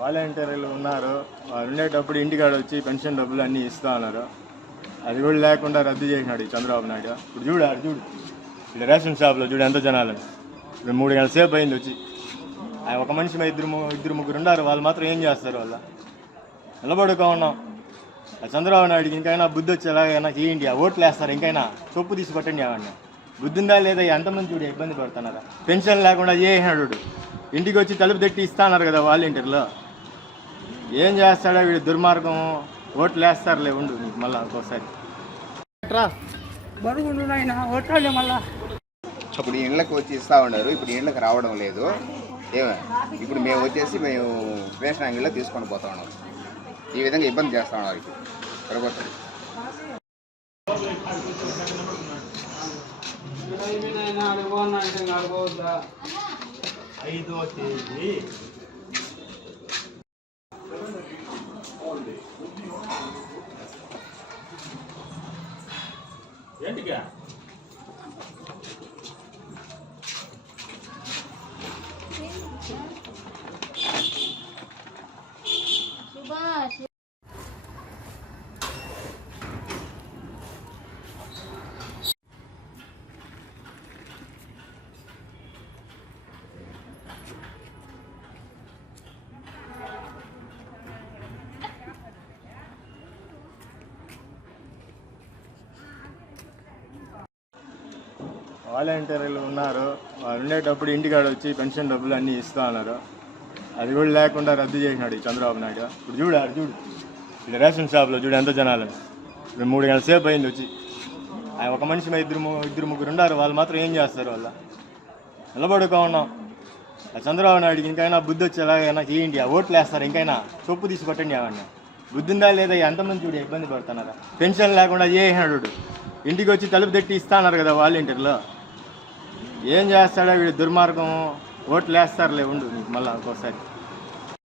వాలంటీర్లు ఉన్నారు. వాళ్ళు ఉండేటప్పుడు ఇంటికాడ వచ్చి పెన్షన్ డబ్బులు అన్నీ ఇస్తా ఉన్నారు అది కూడా లేకుండా రద్దు చేసినాడు ఈ చంద్రబాబు నాయుడు. ఇప్పుడు చూడు ఆడు చూడు. ఇక్కడ రేషన్ షాప్లో చూడు ఎంత జనాలు. ఇప్పుడు మూడు గంటల సేపు అయింది వచ్చి. ఆ ఒక మనిషి మీద ఇద్దరు ఇద్దరు ముగ్గురు ఉన్నారు. వాళ్ళు మాత్రం ఏం చేస్తారు వాళ్ళ? నిలబడుకో ఉన్నాం. ఆ చంద్రబాబు నాయుడుకి ఇంకైనా బుద్ధి ఎలాగైనా చేయండి ఆ ఓట్లు వేస్తారు ఇంకైనా. చొప్పు తీసి కొట్టండి అవన్నీ బుద్ధి ఉందా లేదా ఎంతమంది చూడు ఇబ్బంది పడుతున్నారా? పెన్షన్ లేకుండా ఏ ఇంటికి వచ్చి తలుపు తట్టి ఇస్తా అన్నారు కదా వాలంటీర్లో. ఏం చేస్తాడో వీడు దుర్మార్గం. ఓట్లు వేస్తారులే ఉండు నీకు మళ్ళీ ఇంకోసారి. బరుగుండు నాయన ఓట్లే మళ్ళా. ఇప్పుడు ఇళ్ళకి వచ్చి ఇస్తా ఉన్నారు. ఇప్పుడు ఇళ్ళకి రావడం లేదు. ఏమే ఇప్పుడు మేము వచ్చేసి మేము రేషన్ అంగిల్లో తీసుకొని పోతా ఉన్నాం. ఈ విధంగా ఇబ్బంది చేస్తా ఉన్నారు ఇప్పుడు. ఏంటిగా? వాలంటీర్లు ఉన్నారు. వాళ్ళు ఉండేటప్పుడు ఇంటికాడ వచ్చి పెన్షన్ డబ్బులు అన్నీ ఇస్తా ఉన్నారు అది కూడా లేకుండా రద్దు చేసినాడు ఈ చంద్రబాబు నాయుడు. ఇప్పుడు చూడు ఆడు చూడు. ఇక్కడ రేషన్ షాప్లో చూడు ఎంత జనాలని ఇప్పుడు మూడు గంటల సేపు అయింది వచ్చి. ఆ ఒక మనిషి ఇద్దరు ఇద్దరు ముగ్గురు ఉన్నారు. వాళ్ళు మాత్రం ఏం చేస్తారు వాళ్ళ? నిలబడుకో ఉన్నాం. ఆ చంద్రబాబు నాయుడుకి ఇంకైనా బుద్ధి ఎలాగైనా చేయండి ఆ ఓట్లు వేస్తారు. ఇంకైనా చొప్పు తీసి పట్టండి అవన్నీ బుద్ధి ఉందా లేదా? ఎంతమంది చూడు ఇబ్బంది పడుతున్నారా. పెన్షన్ లేకుండా ఏ వాడు ఇంటికి వచ్చి తలుపు తట్టి ఇస్తా అన్నారు కదా వాలంటీర్లో. ఏం చేస్తాడో వీడు దుర్మార్గం ఓట్లు వేస్తారులే ఉండు నీకు మళ్ళీ ఇంకోసారి